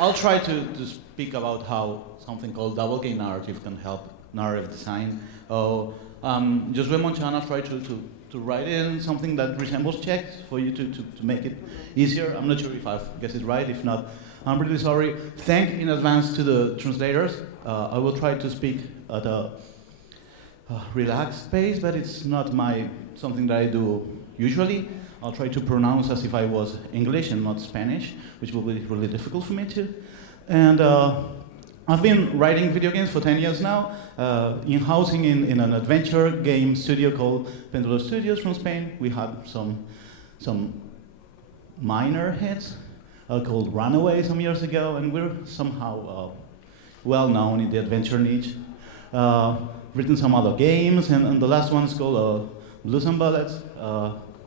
I'll try to speak about how something called double game narrative can help narrative design. Jousé Monchan tried to write in something that resembles checks for you to make it easier. I'm not sure if I've guessed it right. If not, I'm really sorry. Thank in advance to the translators. I will try to speak at a relaxed pace, but it's not something that I do usually. I'll try to pronounce as if I was English and not Spanish, which will be really difficult for me too. And I've been writing video games for 10 years now, in-housing in an adventure game studio called Pendulo Studios from Spain. We had some minor hits called Runaway some years ago, and we're somehow well known in the adventure niche. Written some other games, and the last one is called Blues and Bullets.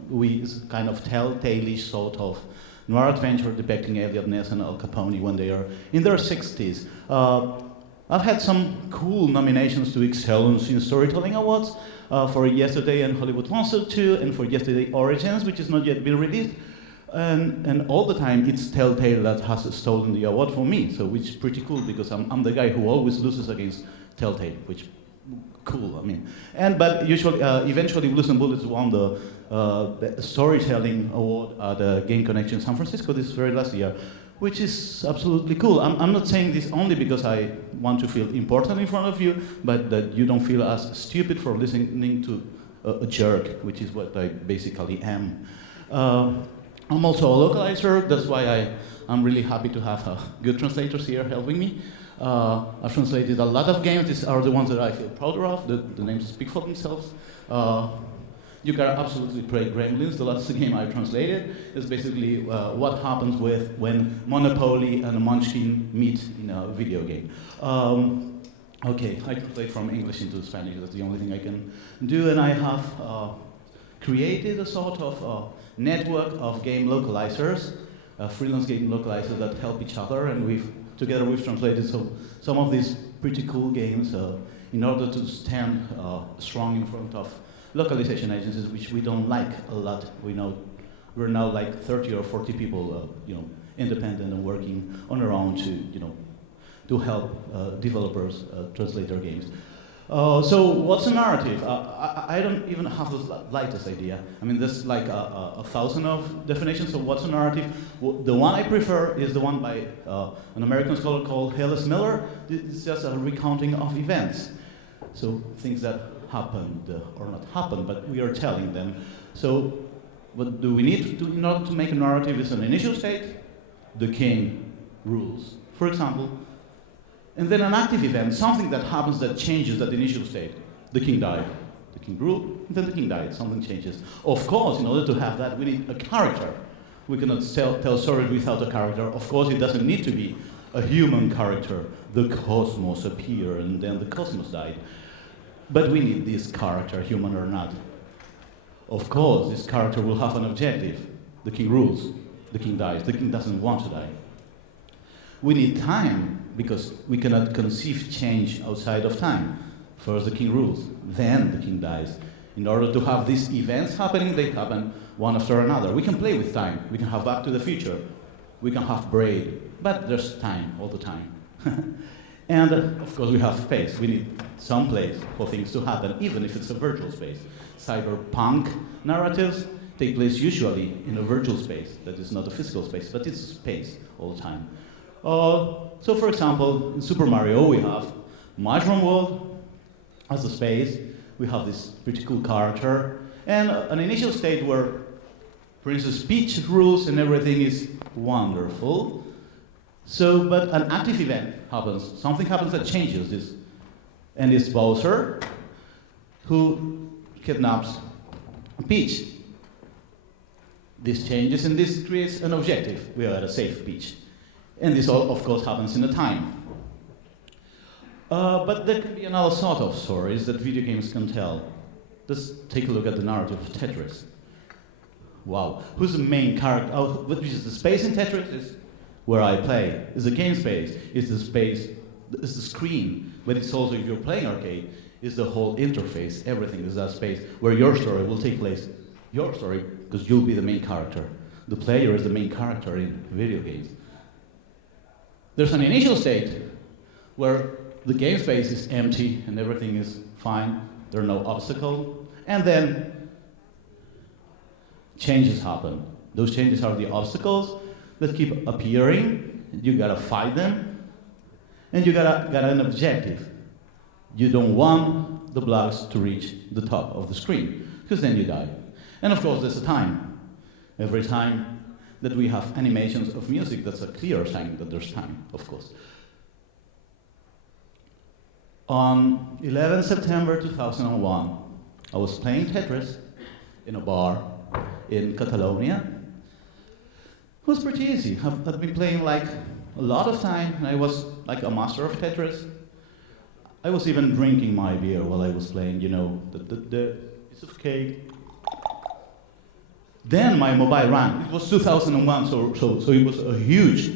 We kind of telltale-ish sort of noir adventure depicting Elliot Ness and Al Capone when they are in their 60s. I've had some cool nominations to Excellency in Storytelling Awards for Yesterday and Hollywood Monster 2, and for Yesterday Origins, which has not yet been released. And all the time, it's Telltale that has stolen the award for me, so which is pretty cool because I'm the guy who always loses against Telltale, which cool, I mean. But usually, eventually, Blues and Bullets won the Storytelling Award at the Game Connection San Francisco this very last year, which is absolutely cool. I'm not saying this only because I want to feel important in front of you, but that you don't feel as stupid for listening to a jerk, which is what I basically am. I'm also a localizer, that's why I'm really happy to have good translators here helping me. I've translated a lot of games. These are the ones that I feel prouder of. The names speak for themselves. You can absolutely play Gremlins. The last game I translated is basically what happens when Monopoly and Munchkin meet in a video game. Okay, I translate from English into Spanish. That's the only thing I can do. And I have created a sort of network of game localizers, freelance game localizers that help each other, and together we've translated some of these pretty cool games in order to stand strong in front of localization agencies, which we don't like a lot. We know we're now like 30 or 40 people, independent and working on our own to help developers translate their games. So what's a narrative? I don't even have the lightest idea. I mean, there's like 1,000 of definitions of what's a narrative. The one I prefer is the one by an American scholar called Hayles Miller. It's just a recounting of events. So things that happened, or not happened, but we are telling them. So what do we need to in order to make a narrative is an initial state, the king rules, for example. And then an active event, something that happens that changes that initial state. The king died, the king ruled, and then the king died, something changes. Of course, in order to have that, we need a character. We cannot tell stories without a character. Of course, it doesn't need to be a human character. The cosmos appeared, and then the cosmos died. But we need this character, human or not. Of course, this character will have an objective. The king rules, the king dies, the king doesn't want to die. We need time, because we cannot conceive change outside of time. First the king rules, then the king dies. In order to have these events happening, they happen one after another. We can play with time. We can have Back to the Future. We can have Braid, but there's time all the time. And of course we have space. We need some place for things to happen, even if it's a virtual space. Cyberpunk narratives take place usually in a virtual space that is not a physical space, but it's space all the time. So for example, in Super Mario we have Mushroom World as a space. We have this pretty cool character, and an initial state where Princess Peach rules and everything is wonderful. So, but an active event happens. Something happens that changes this. And it's Bowser who kidnaps Peach. This changes and this creates an objective. We are at a safe Peach. And this all, of course, happens in a time. But there can be another sort of stories that video games can tell. Let's take a look at the narrative of Tetris. Wow, who's the main character? Oh, which is the space in Tetris is where I play. It's the game space. It's the space. It's the screen. But it's also, if you're playing arcade, it's the whole interface. Everything is that space where your story will take place. Your story, because you'll be the main character. The player is the main character in video games. There's an initial state where the game space is empty and everything is fine, there are no obstacles, and then changes happen. Those changes are the obstacles that keep appearing, you gotta fight them, and you got an objective. You don't want the blocks to reach the top of the screen, because then you die. And of course, there's a time. Every time that we have animations of music, that's a clear sign that there's time, of course. On 11 September 2001, I was playing Tetris in a bar in Catalonia. It was pretty easy. I've been playing like a lot of time, and I was like a master of Tetris. I was even drinking my beer while I was playing, you know, the piece of cake. Then my mobile rang. It was 2001, so it was a huge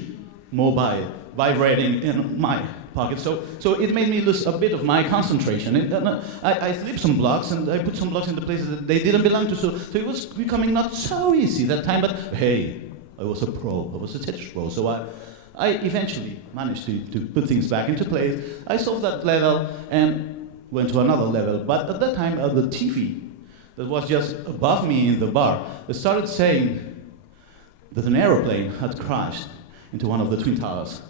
mobile vibrating in my pocket. So it made me lose a bit of my concentration. I flipped some blocks and I put some blocks in the places that they didn't belong to. So it was becoming not so easy that time. But hey, I was a pro. I was a Tetris pro. So I eventually managed to put things back into place. I solved that level and went to another level. But at that time, the TV that was just above me in the bar started saying that an aeroplane had crashed into one of the Twin Towers.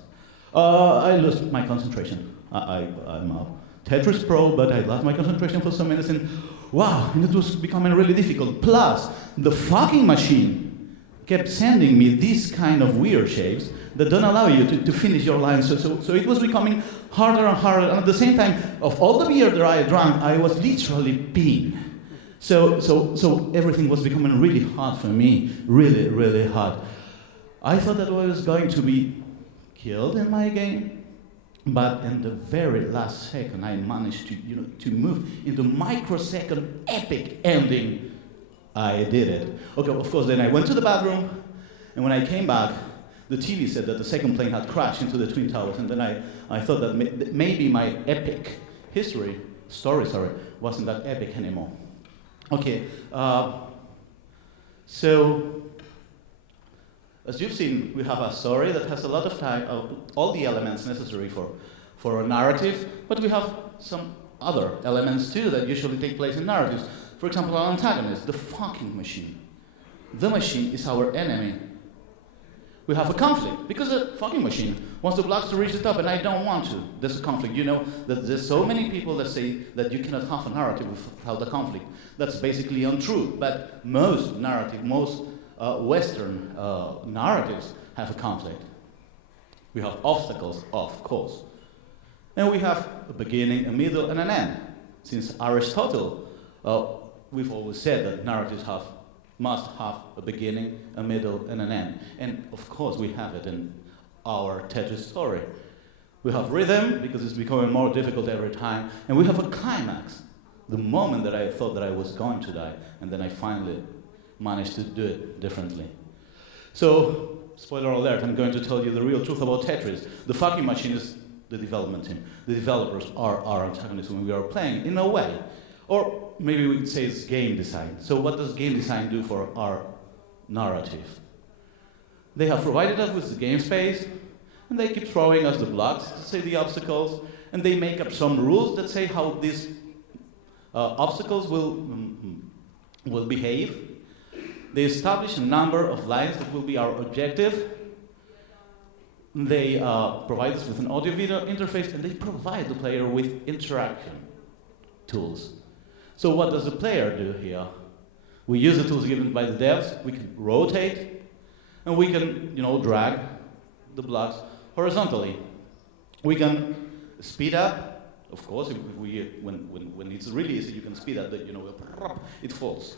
I lost my concentration. I'm a Tetris pro, but I lost my concentration for some minutes, and wow, and it was becoming really difficult. Plus, the fucking machine kept sending me these kind of weird shapes that don't allow you to finish your lines. So it was becoming harder and harder, and at the same time, of all the beer that I drank, I was literally peeing. So everything was becoming really hard for me, really, really hard. I thought that I was going to be killed in my game, but in the very last second, I managed to move in the microsecond epic ending. I did it. Okay, of course, then I went to the bathroom, and when I came back, the TV said that the second plane had crashed into the Twin Towers, and then I thought that maybe my epic story, wasn't that epic anymore. Okay, so as you've seen, we have a story that has a lot of time, all the elements necessary for a narrative, but we have some other elements too that usually take place in narratives. For example, our antagonist, the fucking machine. The machine is our enemy. We have a conflict because the fucking machine wants the blocks to reach the top and I don't want to. There's a conflict. You know that there's so many people that say that you cannot have a narrative without a conflict. That's basically untrue, but most Western narratives have a conflict. We have obstacles, of course. And we have a beginning, a middle, and an end. Since Aristotle, we've always said that narratives must have a beginning, a middle, and an end. And of course we have it in our Tetris story. We have rhythm, because it's becoming more difficult every time, and we have a climax, the moment that I thought that I was going to die, and then I finally managed to do it differently. So, spoiler alert, I'm going to tell you the real truth about Tetris. The fucking machine is the development team. The developers are our antagonists when we are playing, in a way. Or maybe we could say it's game design. So what does game design do for our narrative? They have provided us with the game space, and they keep throwing us the blocks, say the obstacles, and they make up some rules that say how these obstacles will behave. They establish a number of lines that will be our objective. They provide us with an audio-video interface, and they provide the player with interaction tools. So what does the player do here? We use the tools given by the devs. We can rotate, and we can, drag the blocks horizontally. We can speed up, of course. When it's really easy, you can speed up. It falls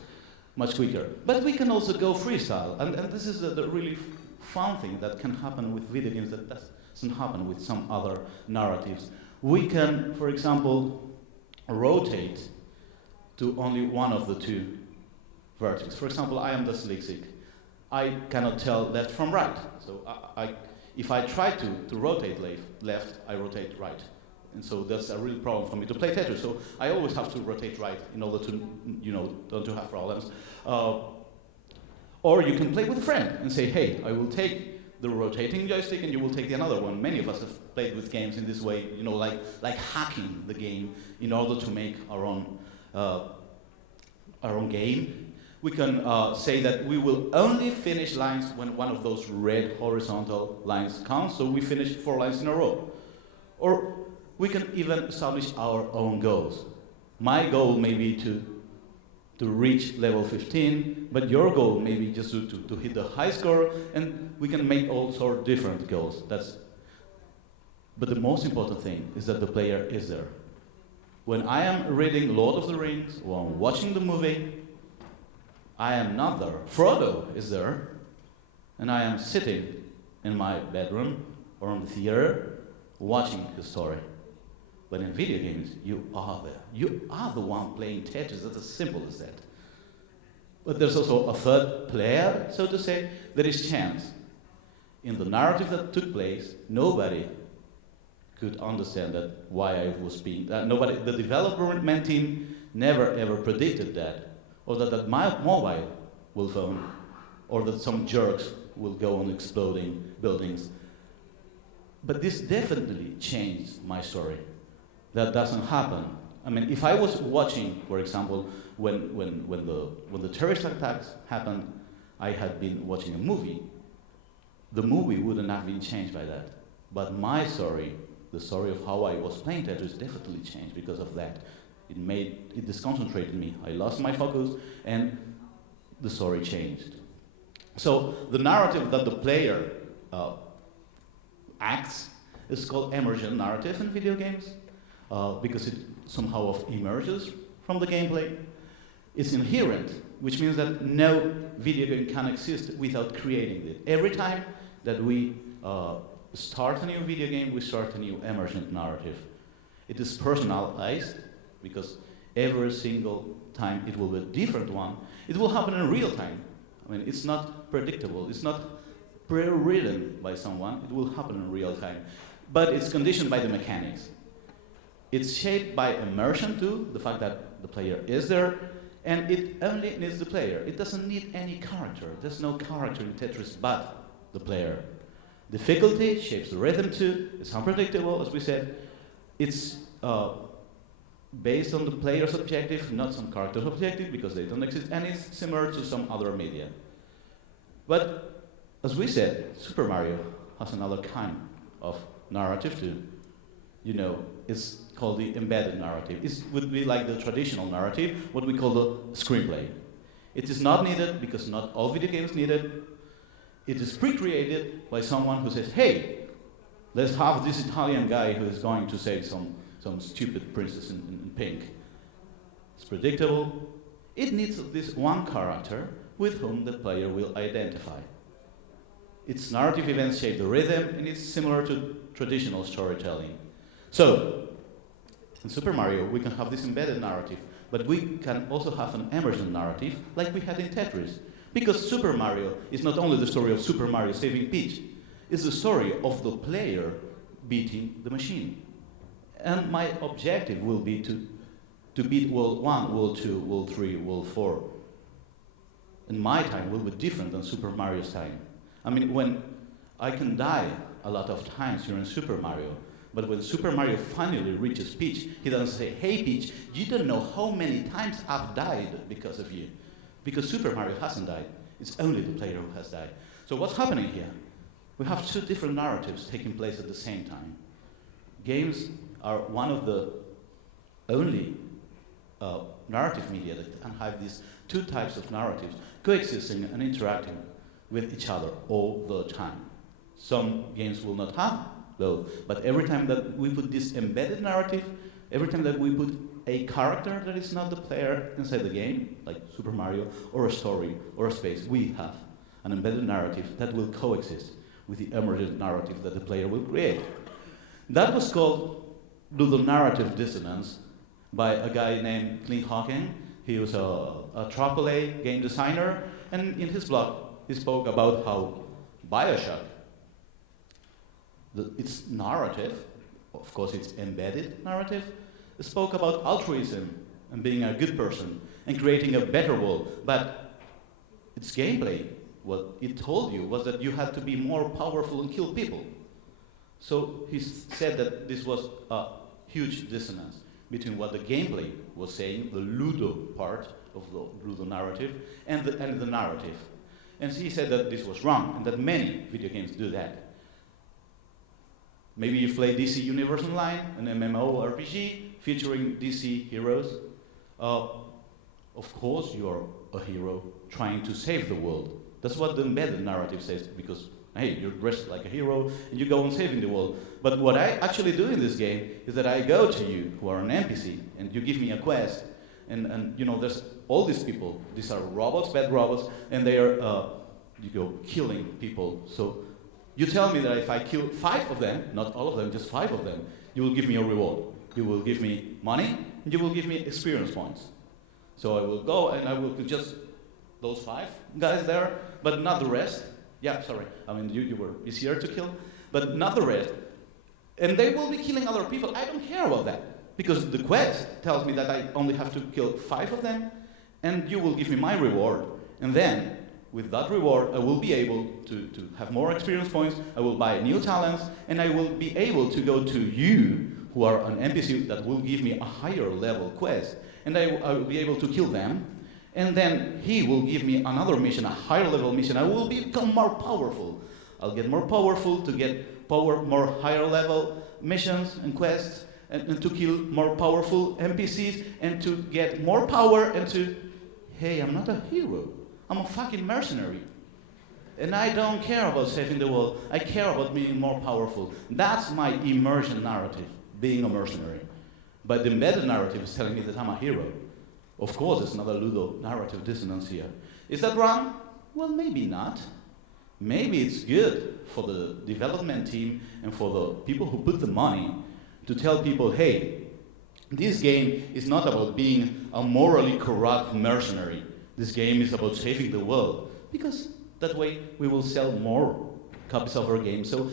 much quicker. But we can also go freestyle, and this is the really fun thing that can happen with video games that doesn't happen with some other narratives. We can, for example, rotate to only one of the two vertices. For example, I am dyslexic. I cannot tell left from right. So if I try to rotate left, I rotate right. And so that's a real problem for me to play Tetris. So I always have to rotate right in order to, don't have problems. Or you can play with a friend and say, hey, I will take the rotating joystick and you will take the another one. Many of us have played with games in this way, you know, like hacking the game in order to make our own game. We can say that we will only finish lines when one of those red horizontal lines counts, so we finish 4 lines in a row. Or we can even establish our own goals. My goal may be to reach level 15, but your goal may be just to hit the high score, and we can make all sorts of different goals. But the most important thing is that the player is there. When I am reading Lord of the Rings or I'm watching the movie, I am not there. Frodo is there, and I am sitting in my bedroom or in the theater watching his story. But in video games, you are there. You are the one playing Tetris. That's as simple as that. But there's also a third player, so to say. There is chance. In the narrative that took place, nobody could understand that why I was being... the development team never ever predicted that. Or that my mobile will phone. Or that some jerks will go on exploding buildings. But this definitely changed my story. That doesn't happen. I mean, if I was watching, for example, when the terrorist attacks happened, I had been watching a movie. The movie wouldn't have been changed by that. But my story, the story of how I was playing Tetris, definitely changed because of that. It disconcentrated me. I lost my focus, and the story changed. So the narrative that the player acts is called emergent narrative in video games. Because it somehow emerges from the gameplay. It's inherent, which means that no video game can exist without creating it. Every time that we start a new video game, we start a new emergent narrative. It is personalized, because every single time it will be a different one. It will happen in real time. I mean, it's not predictable. It's not pre-written by someone. It will happen in real time. But it's conditioned by the mechanics. It's shaped by immersion too, the fact that the player is there, and it only needs the player. It doesn't need any character. There's no character in Tetris but the player. Difficulty shapes the rhythm too. It's unpredictable, as we said. It's based on the player's objective, not some character's objective, because they don't exist, and it's similar to some other media. But, as we said, Super Mario has another kind of narrative too. You know, it's called the embedded narrative. It would be like the traditional narrative, what we call the screenplay. It is not needed, because not all video games need it. It is pre-created by someone who says, hey, let's have this Italian guy who is going to save some stupid princess in pink. It's predictable. It needs this one character with whom the player will identify. Its narrative events shape the rhythm, and it's similar to traditional storytelling. So, in Super Mario, we can have this embedded narrative, but we can also have an emergent narrative, like we had in Tetris. Because Super Mario is not only the story of Super Mario saving Peach, it's the story of the player beating the machine. And my objective will be to beat World 1, World 2, World 3, World 4. And my time will be different than Super Mario's time. I mean, when I can die a lot of times during Super Mario, but when Super Mario finally reaches Peach, he doesn't say, hey Peach, you don't know how many times I've died because of you. Because Super Mario hasn't died. It's only the player who has died. So what's happening here? We have two different narratives taking place at the same time. Games are one of the only narrative media that can have these two types of narratives coexisting and interacting with each other all the time. Some games will not have both, but every time that we put this embedded narrative, every time that we put a character that is not the player inside the game, like Super Mario, or a story, or a space, we have an embedded narrative that will coexist with the emergent narrative that the player will create. That was called ludonarrative dissonance by a guy named Clint Hawking. He was a AAA game designer, and in his blog, he spoke about how BioShock, its narrative, of course its embedded narrative, spoke about altruism and being a good person and creating a better world, but its gameplay what it told you was that you had to be more powerful and kill people. So he said that this was a huge dissonance between what the gameplay was saying, the Ludo part of the Ludo narrative, and the narrative. And he said that this was wrong, and that many video games do that. Maybe you play DC Universe Online, an MMORPG featuring DC heroes. Of course you are a hero trying to save the world. That's what the embedded narrative says, because, hey, you're dressed like a hero and you go on saving the world. But what I actually do in this game is that I go to you, who are an NPC, and you give me a quest. And you know, there's all these people. These are robots, bad robots, and they are, killing people. So you tell me that if I kill 5 of them, not all of them, just 5 of them, you will give me a reward. You will give me money, and you will give me experience points. So I will go and I will kill just those 5 guys there, but not the rest. Yeah, sorry. I mean, you were easier to kill, but not the rest. And they will be killing other people. I don't care about that, because the quest tells me that I only have to kill 5 of them, and you will give me my reward. And then, with that reward, I will be able to have more experience points, I will buy new talents, and I will be able to go to you, who are an NPC that will give me a higher level quest, and I will be able to kill them, and then he will give me another mission, a higher level mission. I will become more powerful. I'll get more powerful to get more higher level missions and quests, and to kill more powerful NPCs, and to get more power, and to, hey, I'm not a hero. I'm a fucking mercenary. And I don't care about saving the world. I care about being more powerful. That's my emergent narrative, being a mercenary. But the embedded narrative is telling me that I'm a hero. Of course, there's another Ludo narrative dissonance here. Is that wrong? Well, maybe not. Maybe it's good for the development team and for the people who put the money to tell people, hey, this game is not about being a morally corrupt mercenary. This game is about saving the world, because that way we will sell more copies of our game. So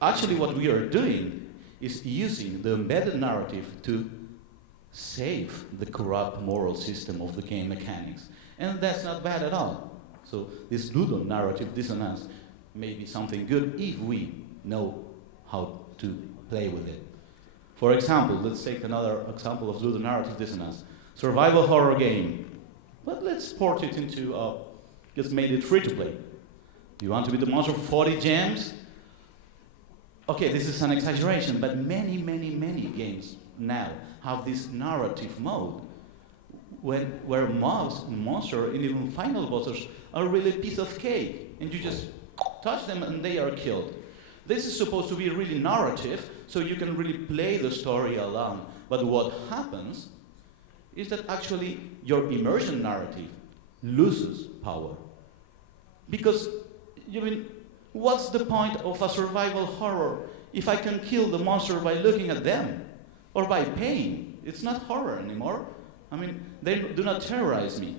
actually what we are doing is using the embedded narrative to save the corrupt moral system of the game mechanics. And that's not bad at all. So this Ludo narrative dissonance may be something good if we know how to play with it. For example, let's take another example of Ludo narrative dissonance. Survival horror game. But let's port it into, just made it free to play. Do you want to be the monster for 40 gems? Okay, this is an exaggeration, but many, many, many games now have this narrative mode where mobs and monsters and even final bosses are really a piece of cake, and you just touch them and they are killed. This is supposed to be really narrative, so you can really play the story along. But what happens is that actually your immersion narrative loses power. Because, what's the point of a survival horror if I can kill the monster by looking at them or by paying? It's not horror anymore. I mean, they do not terrorize me.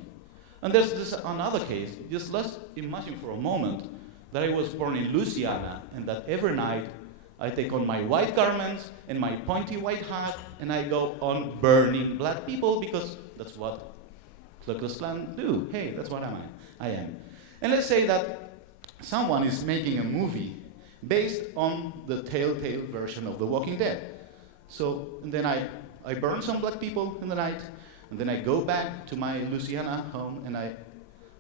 And there's this another case. Just let's imagine for a moment that I was born in Louisiana, and that every night I take on my white garments and my pointy white hat, and I go on burning black people, because that's what Ku Klux Klan do. Hey, that's what I am. And let's say that someone is making a movie based on the Telltale version of The Walking Dead. So, and then I burn some black people in the night, and then I go back to my Louisiana home, and I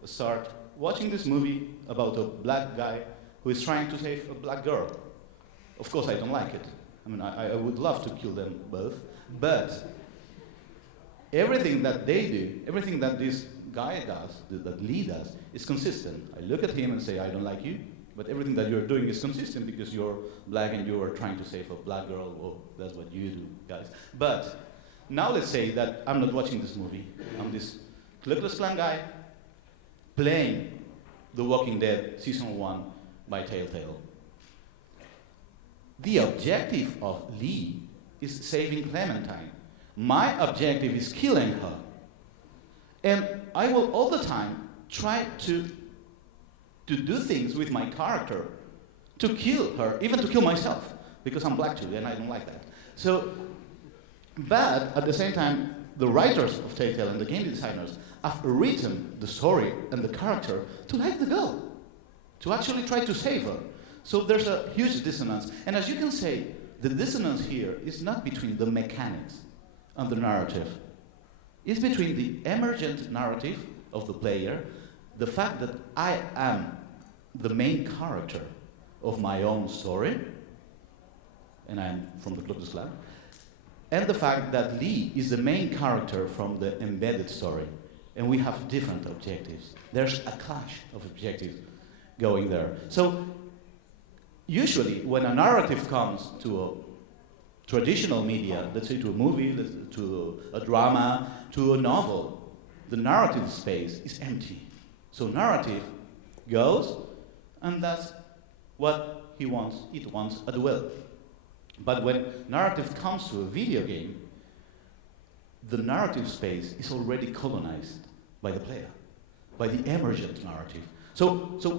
start watching this movie about a black guy who is trying to save a black girl. Of course, I don't like it. I mean, I would love to kill them both, but everything that they do, everything that this guy does, that Lee does, is consistent. I look at him and say, I don't like you, but everything that you're doing is consistent because you're black and you are trying to save a black girl. Oh, that's what you do, guys. But now let's say that I'm not watching this movie. I'm this Ku Klux Klan guy playing The Walking Dead Season 1 by Telltale. The objective of Lee is saving Clementine. My objective is killing her. And I will all the time try to do things with my character to kill her, even to kill myself, because I'm black too, and I don't like that. So, but at the same time, the writers of Telltale and the game designers have written the story and the character to like the girl. to actually try to save her. So there's a huge dissonance. And as you can say, the dissonance here is not between the mechanics and the narrative. It's between the emergent narrative of the player, the fact that I am the main character of my own story, and I'm from the Club de Slam, and the fact that Lee is the main character from the embedded story, and we have different objectives. There's a clash of objectives going there. So usually when a narrative comes to a traditional media, let's say to a movie, to a drama, to a novel, the narrative space is empty. So narrative goes, and that's what it wants at will. But when narrative comes to a video game, the narrative space is already colonized by the player, by the emergent narrative. So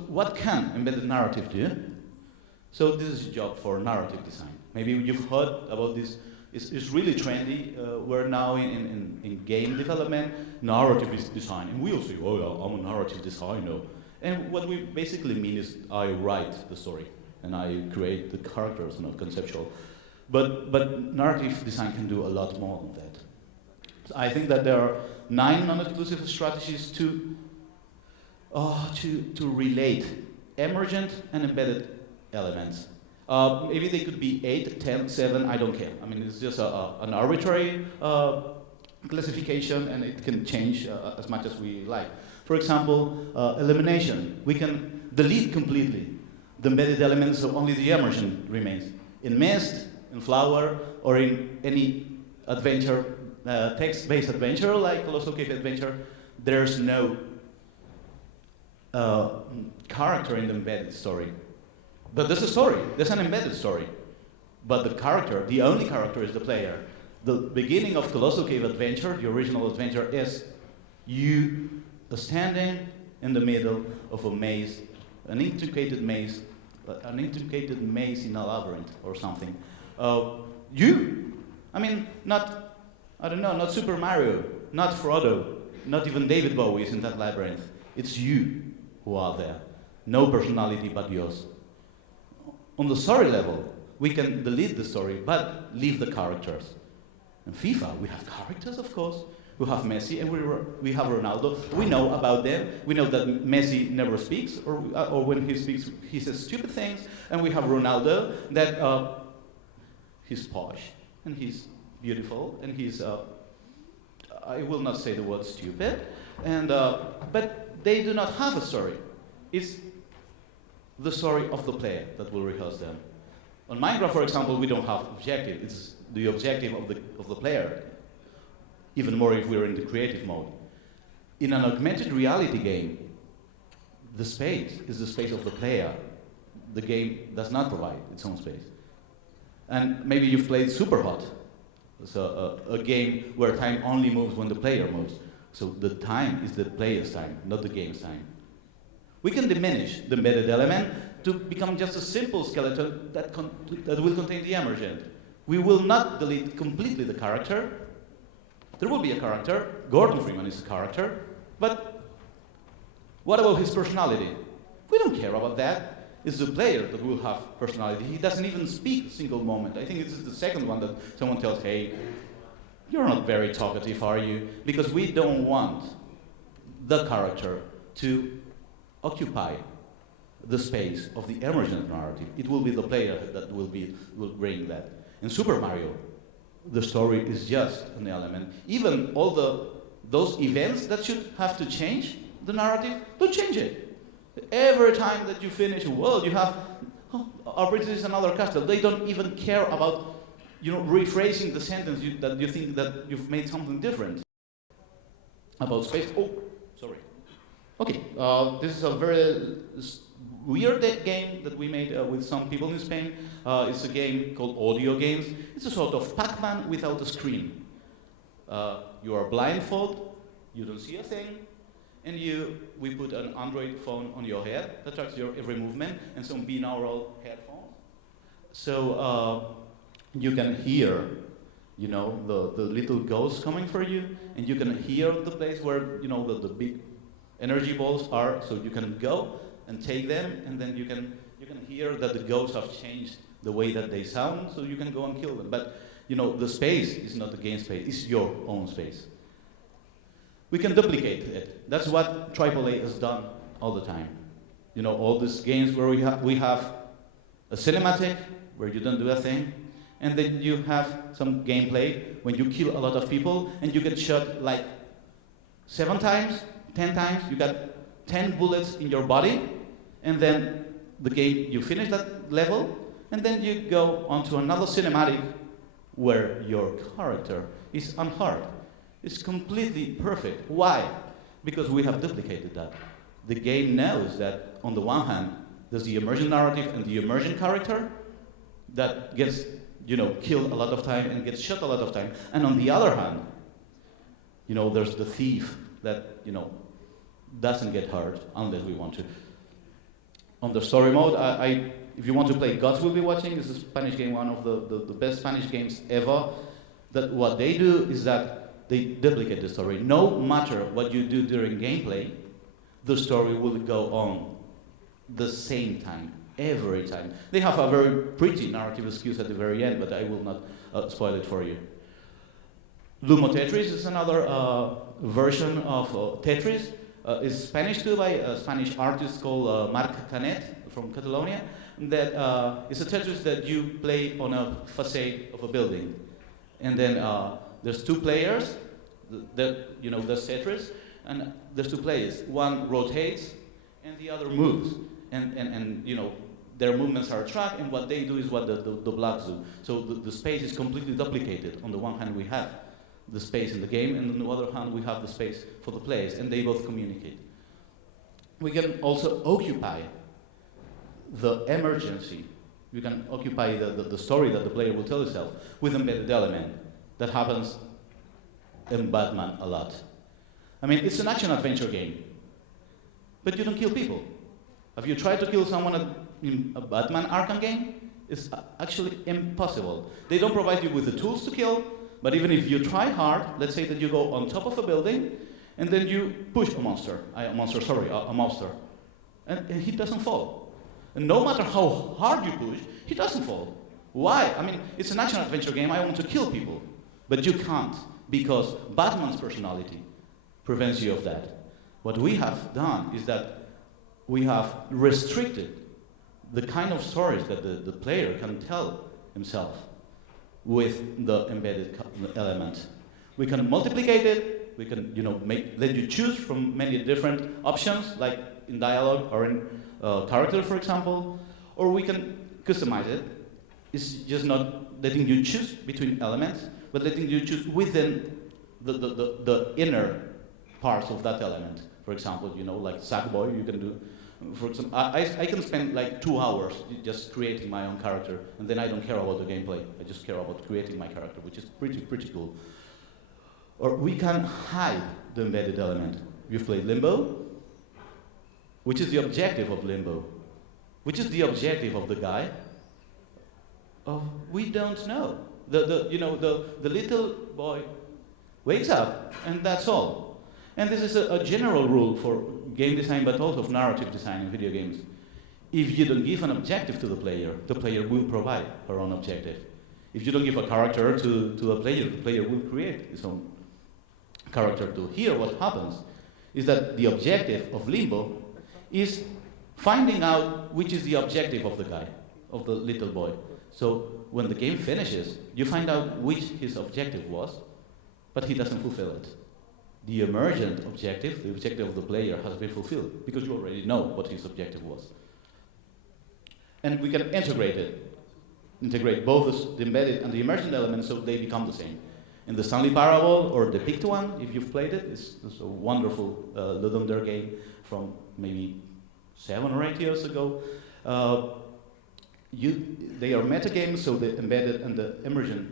what can embedded narrative do? So this is a job for narrative design. Maybe you've heard about this. It's really trendy. We're now in game development, narrative design. And we all say, oh yeah, I'm a narrative designer. And what we basically mean is I write the story and I create the characters, not conceptual. But narrative design can do a lot more than that. So I think that there are 9 non-exclusive strategies to relate emergent and embedded elements. Maybe they could be 8, 10, 7, I don't care. I mean, it's just an arbitrary classification, and it can change as much as we like. For example, elimination. We can delete completely the embedded elements, so only the emergent remains. In Mist, in Flower, or in any adventure, text-based adventure like Colossal Cave Adventure, there's no character in the embedded story. But there's a story, there's an embedded story. But the character, the only character is the player. The beginning of Colossal Cave Adventure, the original adventure, is you standing in the middle of a maze, an intricated maze in a labyrinth or something. Not Super Mario, not Frodo, not even David Bowie is in that labyrinth. It's you who are there. No personality but yours. On the story level, we can delete the story, but leave the characters. In FIFA, we have characters, of course. We have Messi and we have Ronaldo. We know about them. We know that Messi never speaks, or when he speaks, he says stupid things. And we have Ronaldo that he's posh and he's beautiful and he's I will not say the word stupid. And but they do not have a story. It's the story of the player that will rehearse them. On Minecraft, for example, we don't have objective. It's the objective of the player. Even more if we're in the creative mode. In an augmented reality game, the space is the space of the player. The game does not provide its own space. And maybe you've played Superhot. It's a game where time only moves when the player moves. So the time is the player's time, not the game's time. We can diminish the embedded element to become just a simple skeleton that will contain the emergent. We will not delete completely the character. There will be a character. Gordon Freeman is a character. But what about his personality? We don't care about that. It's the player that will have personality. He doesn't even speak a single moment. I think this is the second one that someone tells, hey, you're not very talkative, are you? Because we don't want the character to occupy the space of the emergent narrative. It will be the player that will bring that. In Super Mario, the story is just an element. Even all those events that should have to change the narrative, don't change it. Every time that you finish a world, you have, our princess is another castle. They don't even care about, rephrasing the sentence that you think that you've made something different. About space. Oh, sorry. Okay, this is a very weird game that we made with some people in Spain. It's a game called Audio Games. It's a sort of Pac-Man without a screen. You are blindfolded, you don't see a thing, and we put an Android phone on your head that tracks your every movement, and some binaural headphones. So you can hear, the little ghosts coming for you, and you can hear the place where, the big energy balls are, so you can go and take them, and then you can hear that the ghosts have changed the way that they sound, so you can go and kill them. But the space is not the game space; it's your own space. We can duplicate it. That's what AAA has done all the time. All these games where we have a cinematic where you don't do a thing, and then you have some gameplay when you kill a lot of people and you get shot like 7 times, 10 times. You got 10 bullets in your body, and then the game, you finish that level, and then you go on to another cinematic where your character is unhurt. It's completely perfect. Why? Because we have duplicated that. The game knows that, on the one hand, there's the emergent narrative and the emergent character that gets, killed a lot of time and gets shot a lot of time. And on the other hand, there's the thief that, doesn't get hurt unless we want to. On the story mode, if you want to play Gods Will Be Watching, it's a Spanish game, one of the best Spanish games ever. That what they do is that they duplicate the story. No matter what you do during gameplay, the story will go on the same time, every time. They have a very pretty narrative excuse at the very end, but I will not spoil it for you. Lumo Tetris is another version of Tetris. It's Spanish too, by a Spanish artist called Marc Canet from Catalonia. That it's a Tetris that you play on a facade of a building. And then there's 2 players, there's Tetris, and there's 2 players. One rotates, and the other moves. And their movements are tracked, and what they do is what the blocks do. So the space is completely duplicated. On the one hand, we have the space in the game, and on the other hand, we have the space for the players, and they both communicate. We can also occupy the emergency. You can occupy the story that the player will tell itself with embedded element. That happens in Batman a lot. I mean, it's an action-adventure game, but you don't kill people. Have you tried to kill someone in a Batman Arkham game? It's actually impossible. They don't provide you with the tools to kill, but even if you try hard, let's say that you go on top of a building, and then you push a monster, and he doesn't fall. And no matter how hard you push, he doesn't fall. Why? I mean, it's an action-adventure game. I want to kill people. But you can't, because Batman's personality prevents you of that. What we have done is that we have restricted the kind of stories that the player can tell himself with the embedded element. We can multiplicate it. We can, let you choose from many different options, like in dialogue or in character, for example, or we can customize it. It's just not letting you choose between elements, but letting you choose within the inner parts of that element. For example, like Sackboy, you can do. For example, I can spend like 2 hours just creating my own character, and then I don't care about the gameplay. I just care about creating my character, which is pretty cool. Or we can hide the embedded element. You've played Limbo, which is the objective of Limbo, which is the objective of the guy. We don't know. The little boy wakes up, and that's all. And this is a general rule for game design, but also of narrative design in video games. If you don't give an objective to the player will provide her own objective. If you don't give a character to the player will create his own character too. Here, what happens is that the objective of Limbo is finding out which is the objective of the guy, of the little boy. So when the game finishes, you find out which his objective was, but he doesn't fulfill it. The emergent objective, the objective of the player, has been fulfilled because you already know what his objective was. And we can integrate both the embedded and the emergent elements so they become the same. In the Stanley Parable, or the Picked One, if you've played it, it's a wonderful Ludum Dare game from maybe 7 or 8 years ago. They are meta games, so the embedded and the emergent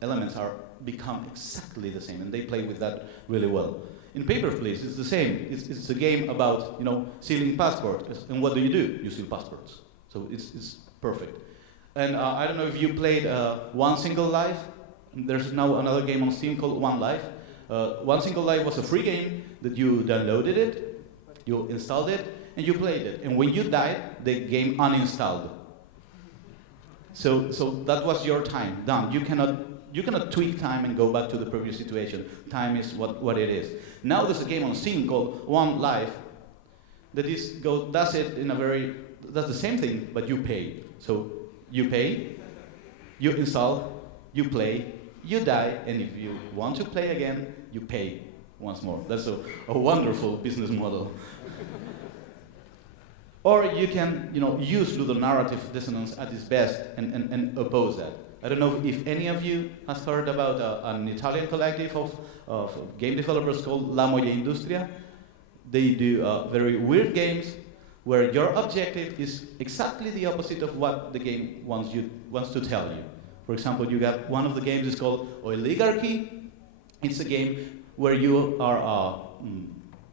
elements become exactly the same, and they play with that really well. In Papers, Please, it's the same. It's a game about stealing passports, and what do? You steal passports. So it's perfect. And I don't know if you played One Single Life. There's now another game on Steam called One Life. One Single Life was a free game that you downloaded it, You installed it, and you played it. And when you died, the game uninstalled. So that was your time, done. You cannot tweak time and go back to the previous situation. Time is what it is. Now there's a game on Steam called One Life that does the same thing, but you pay. So you pay, you install, you play, you die, and if you want to play again, you pay once more. That's a wonderful business model. Or you can use ludonarrative dissonance at its best and oppose that. I don't know if any of you has heard about an Italian collective of game developers called La Moya Industria. They do very weird games where your objective is exactly the opposite of what the game wants to tell you. For example, you got one of the games is called Oligarchy. It's a game where you are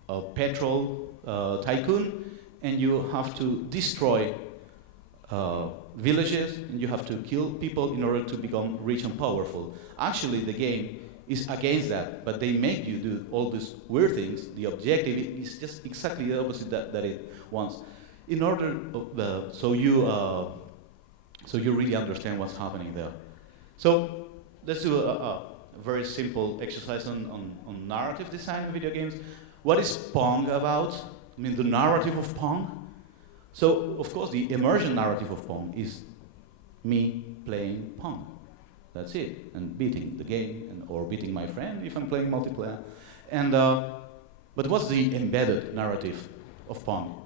a petrol tycoon, and you have to destroy villages, and you have to kill people in order to become rich and powerful. Actually, the game is against that, but they make you do all these weird things. The objective is just exactly the opposite that it wants. In order, so you really understand what's happening there. So let's do a very simple exercise on narrative design in video games. What is Pong about? I mean, the narrative of Pong. So, of course, the emergent narrative of Pong is me playing Pong. That's it, and beating the game, or beating my friend if I'm playing multiplayer. And but what's the embedded narrative of Pong?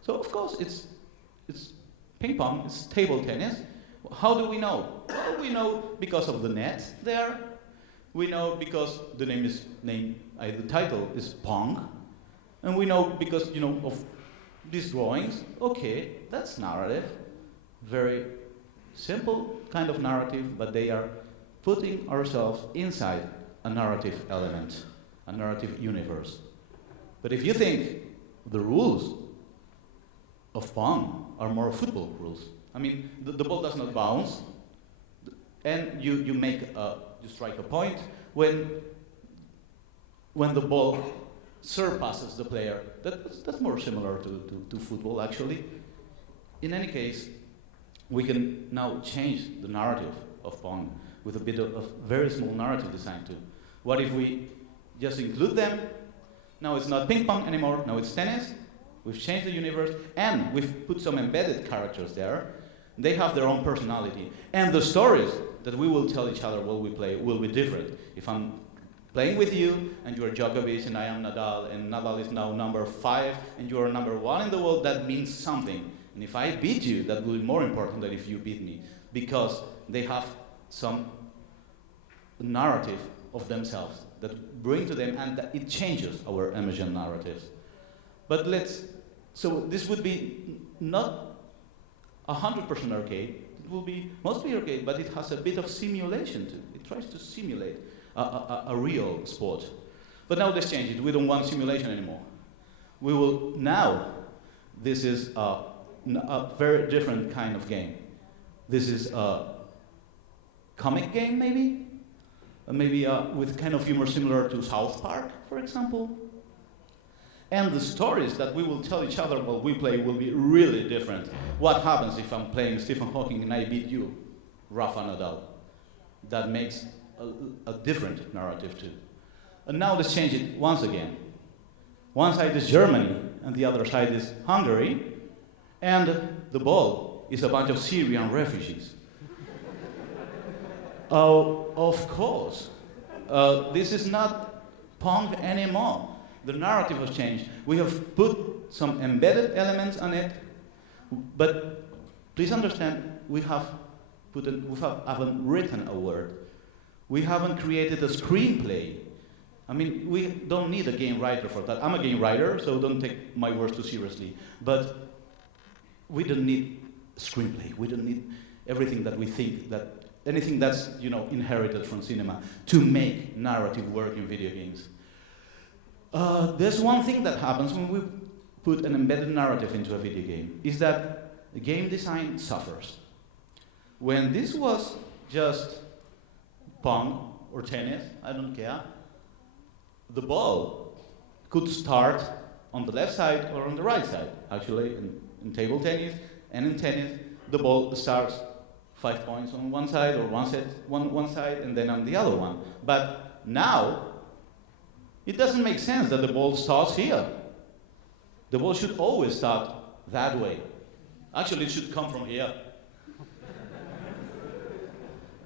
So, of course, it's ping pong, it's table tennis. How do we know? Well, we know because of the net there. We know because the the title is Pong. And we know because, of these drawings. Okay, that's narrative. Very simple kind of narrative, but they are putting ourselves inside a narrative element, a narrative universe. But if you think the rules of Pong are more football rules, I mean, the ball does not bounce, and you strike a point when the ball surpasses the player. That's more similar to football, actually. In any case, we can now change the narrative of Pong with a bit of very small narrative design too. What if we just include them? Now it's not ping pong anymore, now it's tennis. We've changed the universe, and we've put some embedded characters there. They have their own personality. And the stories that we will tell each other while we play will be different. If I'm playing with you, and you are Djokovic, and I am Nadal, and Nadal is now number 5, and you are number 1 in the world, that means something. And if I beat you, that will be more important than if you beat me, because they have some narrative of themselves that bring to them, and that it changes our emergent narratives. But so this would be not 100% arcade, it will be mostly arcade, but it has a bit of simulation too. It tries to simulate a real sport. But now let's change it. We don't want simulation anymore. We will now, this is a very different kind of game. This is a comic game, maybe? Maybe with kind of humor similar to South Park, for example. And the stories that we will tell each other while we play will be really different. What happens if I'm playing Stephen Hawking and I beat you, Rafa Nadal? That makes a different narrative too. And now let's change it once again. One side is Germany, and the other side is Hungary, and the ball is a bunch of Syrian refugees. Of course, this is not Pong anymore. The narrative has changed. We have put some embedded elements on it, but please understand, we haven't written a word. We haven't created a screenplay. I mean, we don't need a game writer for that. I'm a game writer, so don't take my words too seriously. But we don't need a screenplay. We don't need everything that we think, anything that's inherited from cinema to make narrative work in video games. There's one thing that happens when we put an embedded narrative into a video game, is that the game design suffers. When this was just Pong or tennis, I don't care, the ball could start on the left side or on the right side. Actually, in table tennis and in tennis, the ball starts 5 points on one side or one side and then on the other one. But now, it doesn't make sense that the ball starts here. The ball should always start that way. Actually, it should come from here.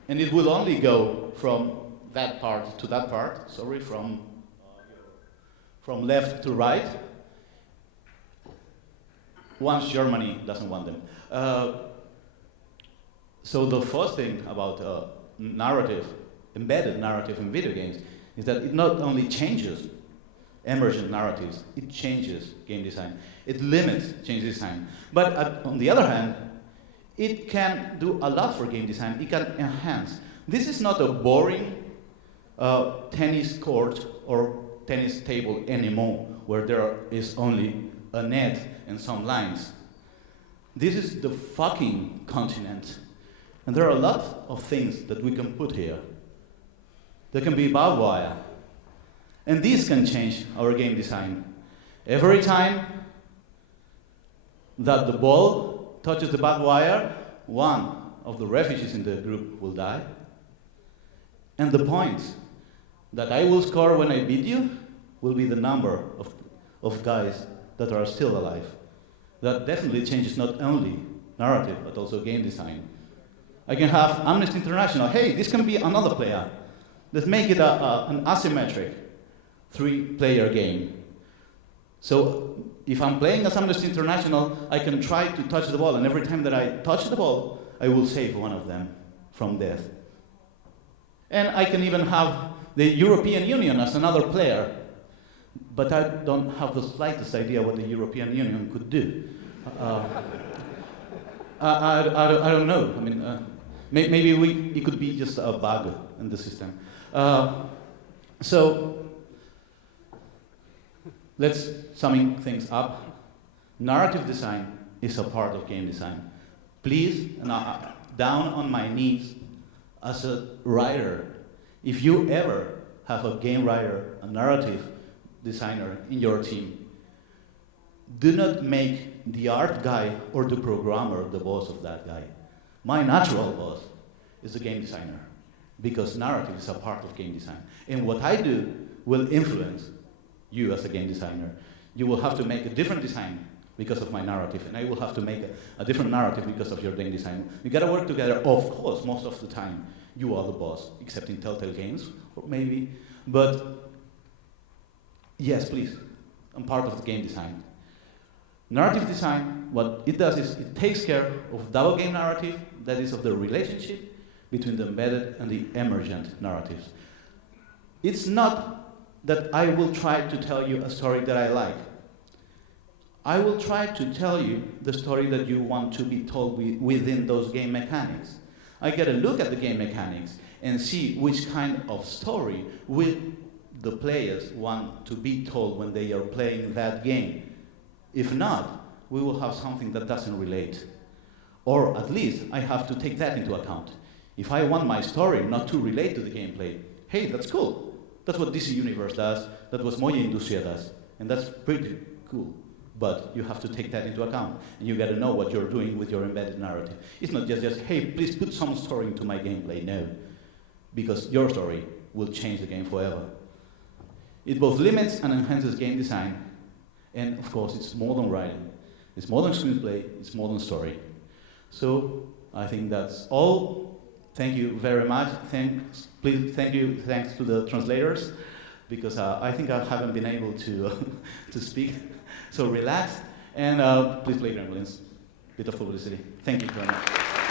And it will only go from that part to that part, sorry, from left to right, once Germany doesn't want them. So the first thing about narrative, embedded narrative in video games, is that it not only changes emergent narratives, it changes game design. It limits change design. But on the other hand, it can do a lot for game design. It can enhance. This is not a boring tennis court or tennis table anymore, where there is only a net and some lines. This is the fucking continent. And there are a lot of things that we can put here. There can be barbed wire. And these can change our game design. Every time that the ball touches the barbed wire, one of the refugees in the group will die. And the points that I will score when I beat you will be the number of guys that are still alive. That definitely changes not only narrative, but also game design. I can have Amnesty International. Hey, this can be another player. Let's make it an asymmetric 3-player game. So if I'm playing as Amnesty International, I can try to touch the ball, and every time that I touch the ball, I will save one of them from death. And I can even have the European Union as another player, but I don't have the slightest idea what the European Union could do. I don't know. I mean, maybe it could be just a bug in the system. So let's summing things up. Narrative design is a part of game design. Please, down on my knees, as a writer, if you ever have a game writer, a narrative designer in your team, do not make the art guy or the programmer the boss of that guy. My natural boss is the game designer, because narrative is a part of game design. And what I do will influence you as a game designer. You will have to make a different design because of my narrative, and I will have to make a different narrative because of your game design. We gotta work together, of course, most of the time. You are the boss, except in Telltale Games, or maybe. But yes, please, I'm part of the game design. Narrative design, what it does is it takes care of double game narrative, that is of the relationship between the embedded and the emergent narratives. It's not that I will try to tell you a story that I like. I will try to tell you the story that you want to be told within those game mechanics. I get a look at the game mechanics and see which kind of story will the players want to be told when they are playing that game. If not, we will have something that doesn't relate. Or at least I have to take that into account. If I want my story not to relate to the gameplay, hey, that's cool. That's what DC Universe does, that's what Moya Industria does, and that's pretty cool. But you have to take that into account, and you gotta know what you're doing with your embedded narrative. It's not just hey, please put some story into my gameplay, no. Because your story will change the game forever. It both limits and enhances game design, and of course it's more than writing. It's more than screenplay, it's more than story. So I think that's all. Thank you very much. Thanks to the translators, because I think I haven't been able to to speak. So relax, and please play Gremlins. Bit of publicity. Thank you very much.